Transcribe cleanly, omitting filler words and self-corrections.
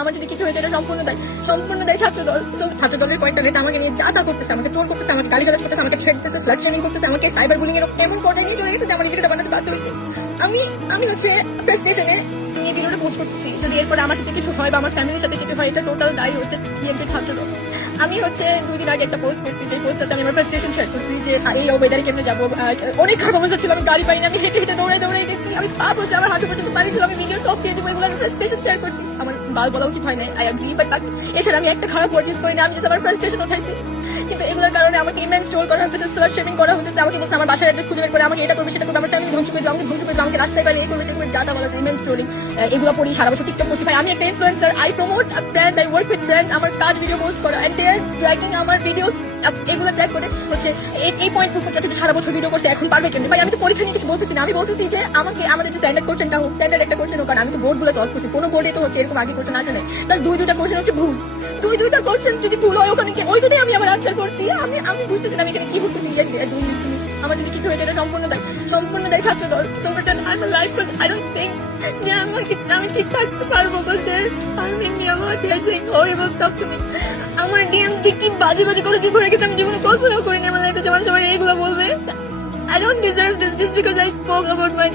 আমার যদি কিছু হয়েছে এটা সম্পূর্ণ দেয় ছাত্রদল। ছাত্রদলের কয়েকটা নেতা আমাকে নিয়ে যা তা করতেছে, আমাকে ট্রোল করতেছে, আমাকে গালিগালাজ করতেছে, আমাকে থ্রেট দিতেছে, স্লাট শেমিং করতেছে, আমাকে সাইবার বুলিং এর এমন পর্যায়ে নিয়ে চলে গেছে যে আমার ভিডিওটা বানাতে বাধ্য হয়েছে। আমি হচ্ছে ফ্রাস্ট্রেশনে নিয়ে ভিডিওটা পোস্ট করতেছি। যদি এরপরে আমার সাথে কিছু হয় বা আমার ফ্যামিলির সাথে কিছু হয়, এটা টোটাল দায়ী হচ্ছে বিএনপি ছাত্রদল। আমি হচ্ছে 2 দিন আগে একটা পোস্ট করছি, যে পোস্টটাতে আমি আমার ফ্রাস্ট্রেশন শেয়ার করছি যে এই ওয়েদারে কেমনে যাবো। অনেক খারাপ অবস্থা ছিল, আমি গাড়ি পাইনি, আমি হেঁটে হেঁটে দৌড়ে গেছি, আমি পা বসে আমার হাঁটু পর্যন্ত পানি ছিল, আমি ভিডিও টপ দিয়ে দেবো, এগুলো আমি ফ্রাস্ট্রেশন শেয়ার করছি। আমার বাল বলা উচিত হয় না, আই অ্যাগ্রি, বাট এছাড়া আমি একটা খারাপ ওয়ার্ড ইউজ করি না, আমি just আমার ফ্রাস্ট্রেশন উঠাইছি। কিন্তু এগুলোর কারণে আমাকে ইমেন্স ট্রোল করা হচ্ছে, স্লাট শেমিং করা হচ্ছে, আমাকে বলছে আমার বাসার অ্যাড্রেস খুঁজে বের করে আমাকে এটা করবে সেটা করবে, আমার ফ্যামিলি ধ্বংস করে আমাকে ধ্বংস করবে, আমাকে রাস্তায় পাইলে এই করবে সে করবে, যা তা বলা হচ্ছে ইমেন্স ট্রোলিং। এগুলো পড়ি সারা বছর টিকটক পোস্ট পাই। আমি একটা influencer, I promote brands, I work with brands, আমার কাজ ভিডিও পোস্ট করা, এন্ড দে আর ট্র্যাকিং আমার ভিডিওস, এগুলো ট্র্যাক করে হচ্ছে এই পয়েন্ট প্রুফ করতে যে সারা বছর ভিডিও করতে এখন পারবে কেমনি। ভাই আমি তো পরীক্ষা নিয়ে কিছু বলতেছি না, আমি বলতেছি যে আমাকে আমাদের যে স্ট্যান্ডার্ড কোশ্চেনটা হোক, স্ট্যান্ডার্ড একটা কোশ্চেন হোক, কারণ আমি তো বোর্ডগুলো সলভ করছি, কোনো বোর্ডে তো হচ্ছে এরকম আগে কোশ্চেন আসে নাই, প্লাস দুইটা কোশ্চেন হচ্ছে ভুল, দুইটা কোশ্চেন যদি ভুল হয় ওখানে ওই দুটোই আমি আমার আনসার করছি। আমি বুঝতেছি না আমি এখানে কি বলতেছি। আমার যদি কিছু হয়েছে এটা সম্পূর্ণ দেয় ছাত্রদল। সো এটা আমার লাইফ, আই ডোন্ট থিঙ্ক যে আমি ঠিক থাকতে পারবো, বলতে আমার ডিএমজি কি বাজে করে কি ভরে গেছে আমি জীবনে কল্পনাও করিনি আমার লাইফে, যেমন সবাই এইগুলো বলবে। I don't deserve this just because I spoke about my